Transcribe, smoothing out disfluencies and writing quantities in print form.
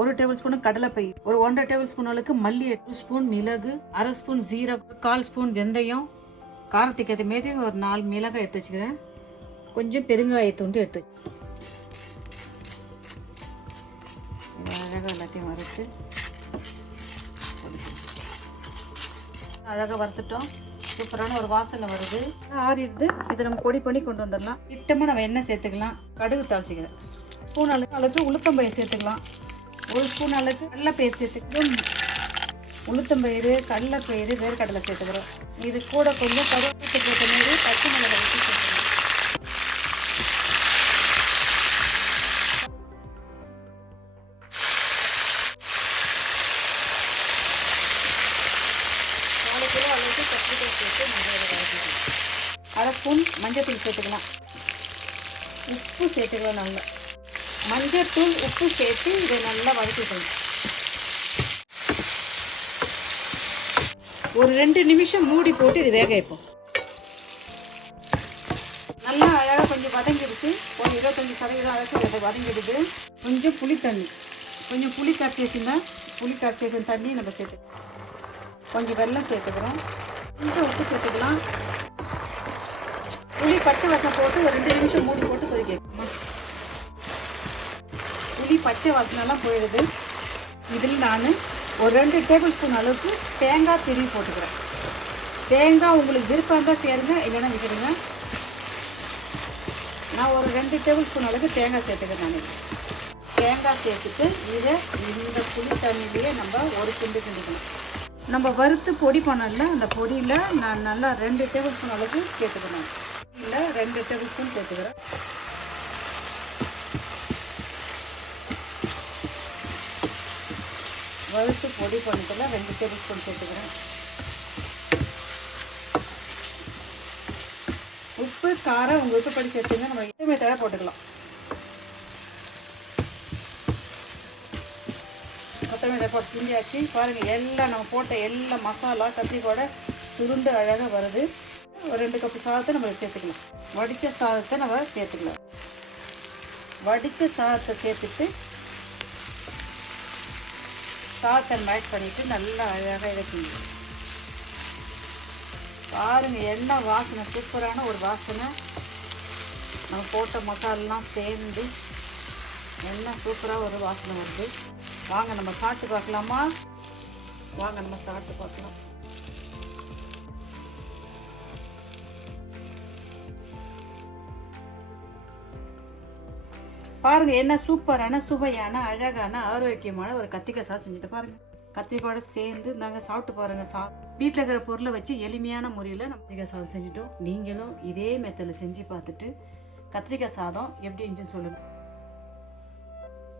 1 table spoon கடலைப்பை, ஒரு 1.5 table spoon அளவுக்கு மல்லி, 2 ஸ்பூன் மிளகு, 1/2 ஸ்பூன் ஜீரகம், 1/4 ஸ்பூன் வெந்தயம், காரத்துக்கு ஏற்ற மாரி ஒரு 4 மிளகாய் எடுத்து வச்சுக்கிறேன். கொஞ்சம் பெருங்காயத்தூண்டு எடுத்து அழகாக எல்லாத்தையும் வறுத்து அழகாக வறுத்துட்டோம். சூப்பரான ஒரு வாசனை வருது. ஆறிடுது. இதை நம்ம பொடி பண்ணி கொண்டு வந்துடலாம். திட்டமாக நம்ம எண்ணெய் சேர்த்துக்கலாம். கடுகு தாளிச்சிக்கிறேன். ஸ்பூன் அளவுக்கு உளுத்தம்பயிறு சேர்த்துக்கலாம். 1 ஸ்பூன் அளவுக்கு கடலைப்பயிறு சேர்த்துக்கிறோம். உளுத்தம்பயிறு, கடலைப்பயிறு, வேர்க்கடலை சேர்த்துக்கிறோம். இது கூட கொஞ்சம் கருவேப்பிலை போட்ட மாரி பச்சை மிளகாய் வச்சு சேர்த்துக்கலாம். அரை ஸ்பூன் மஞ்சத்தூள் சேர்த்துக்கலாம். உப்பு சேர்த்துக்கலாம். நல்லா மஞ்சத்தூள் உப்பு சேர்த்து இதை நல்லா வதக்கிக்கணும். ஒரு 2 நிமிஷம் மூடி போட்டு இது வேக வைப்போம். நல்லா அழகாக கொஞ்சம் வதங்கிடுச்சு. ஒரு 25% அளவுக்கு வதங்கிடுது. கொஞ்சம் புளித்தண்ணி, கொஞ்சம் புளி கரைச்சி வச்சுருந்தா தண்ணி நம்ம சேர்த்துக்கலாம். கொஞ்சம் வெல்லம் சேர்த்துக்கிறோம். கொஞ்சம் உப்பு சேர்த்துக்கலாம். புளி பச்சை வாசனை போட்டு ஒரு 2 நிமிஷம் மூடி போட்டு கொதிக்க வைக்கணும். புளி பச்சை வாசனைலாம் போயிடுது. இதில் நான் ஒரு 2 டேபிள் ஸ்பூன் அளவுக்கு தேங்காய் திருவி போட்டுக்கிறேன். தேங்காய் உங்களுக்கு விருப்பம் இருந்தால் சேருங்க, இல்லைன்னா விற்கிறீங்க. நான் ஒரு 2 டேபிள் ஸ்பூன் அளவுக்கு தேங்காய் சேர்த்துக்கிறேன். நான் தேங்காய் சேர்த்துட்டு இதை இந்த புளி தண்ணியிலேயே நம்ம ஒரு கிண்டிக்கணும். நம்ம வறுத்து பொடி பண்ணல, அந்த பொடியில் நான் நல்லா 2 டேபிள் ஸ்பூன் அளவுக்கு சேர்த்துக்கிறேன். இல்லை 2 டேபிள் ஸ்பூன் சேர்த்துக்கிறேன். வறுத்து பொடி பண்ணிட்டுல 2 டேபிள் ஸ்பூன் சேர்த்துக்கிறேன். உப்பு காரம் உங்கள் விருப்பப்படி சேர்த்துங்க. நம்ம எதுவுமே தவிர போட்டுக்கலாம். கொத்தமல்லி போட்டு கிண்டியாச்சு. பாருங்கள், எல்லாம் நம்ம போட்ட எல்லா மசாலா கத்திரிக்கோட சுருண்டு அழகாக வருது. ஒரு 2 கப்பு சாதத்தை நம்ம சேர்த்துக்கலாம். வடித்த சாதத்தை நம்ம சேர்த்துக்கலாம். வடித்த சாதத்தை சேர்த்துட்டு சாதத்தை மேஷ் பண்ணிவிட்டு நல்லா அழகாக இறக்கிங்க. பாருங்கள், எண்ணெய் வாசனை சூப்பரான ஒரு வாசனை. நம்ம போட்ட மசாலெலாம் சேர்ந்து எண்ணெய் சூப்பராக ஒரு வாசனை வருது. வாங்க நம்ம சாப்பிட்டு பார்க்கலாமா? வாங்க நம்ம சாப்பிட்டு பார்க்கலாம். பாருங்க, என்ன சூப்பரான சுவையான அழகான ஆரோக்கியமான ஒரு கத்திரிக்காய் சாதம் செஞ்சுட்டு பாருங்க. கத்திரிக்காயோட சேர்ந்து நாங்கள் சாப்பிட்டு பாருங்க. வீட்டில் இருக்கிற பொருளை வச்சு எளிமையான முறையில் நம்ம கத்திரிக்காய் சாதம் செஞ்சுட்டோம். நீங்களும் இதே மெத்தடில் செஞ்சு பார்த்துட்டு கத்திரிக்காய் சாதம் எப்படி இருந்துச்சுன்னு சொல்லுங்கள்.